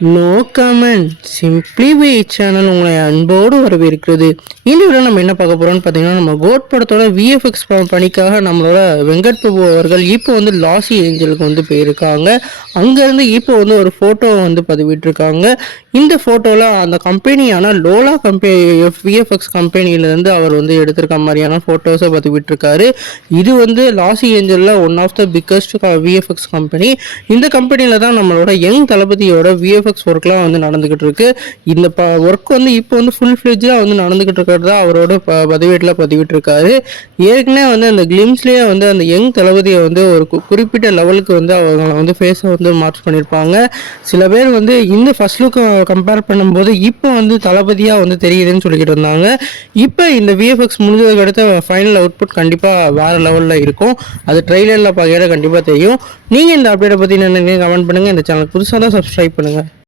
No comment simply வே channel உங்களை அன்போடு வரவேற்கிறது. இந்த விட நம்ம என்ன பார்க்க போகிறோம்னு பார்த்தீங்கன்னா, நம்ம கோட் படத்தோட விஎஃப்எக்ஸ் பணிக்காக நம்மளோட வெங்கட் பிரபு அவர்கள் இப்போ வந்து லாசி ஏஞ்சலுக்கு வந்து போயிருக்காங்க. அங்கேருந்து இப்போ வந்து ஒரு ஃபோட்டோவை வந்து பதிவிட்டிருக்காங்க. இந்த ஃபோட்டோவில் அந்த கம்பெனியான லோலா விஎஃப்எக்ஸ் கம்பெனியிலேருந்து அவர் வந்து எடுத்திருக்க மாதிரியான ஃபோட்டோஸை பதிவிட்டிருக்காரு. இது வந்து லாசி ஏஞ்சலில் one of the biggest VFX company. இந்த கம்பெனியில் தான் நம்மளோட யங் தளபதியோட விஎஃப்எக்ஸ் ஒர்க்லாம் வந்து நடந்துகிட்டு இருக்கு. இந்த ஒர்க் வந்து இப்போ வந்து ஃபுல் ஃப்ளெஜ்ஜாக வந்து நடந்துகிட்டு இருக்கிறதா அவரோட பதிவேட்டில் பதிவிட்டிருக்காரு. ஏற்கனவே வந்து அந்த கிளிம்ஸ்லேயே வந்து அந்த யங் தளபதியை வந்து ஒரு குறிப்பிட்ட லெவலுக்கு வந்து அவங்க வந்து ஃபேஸை வந்து மார்ச் பண்ணியிருப்பாங்க. சில பேர் வந்து இந்த ஃபர்ஸ்ட் லுக்கை கம்பேர் பண்ணும்போது இப்போ வந்து தளபதியாக வந்து தெரியுதுன்னு சொல்லிக்கிட்டு இருந்தாங்க. இப்போ இந்த விஎஃப்எக்ஸ் முடிஞ்சதுக்கு அடுத்த ஃபைனல் அவுட்புட் கண்டிப்பாக வேறு லெவலில் இருக்கும். அது ட்ரெய்லரில் பார்க்கற கண்டிப்பாக தெரியும். நீங்கள் இந்த அப்டேட்டை பற்றி என்ன கமெண்ட் பண்ணுங்கள். இந்த சேனல் புதுசாக தான் சப்ஸ்கிரைப் பண்ணுங்கள்.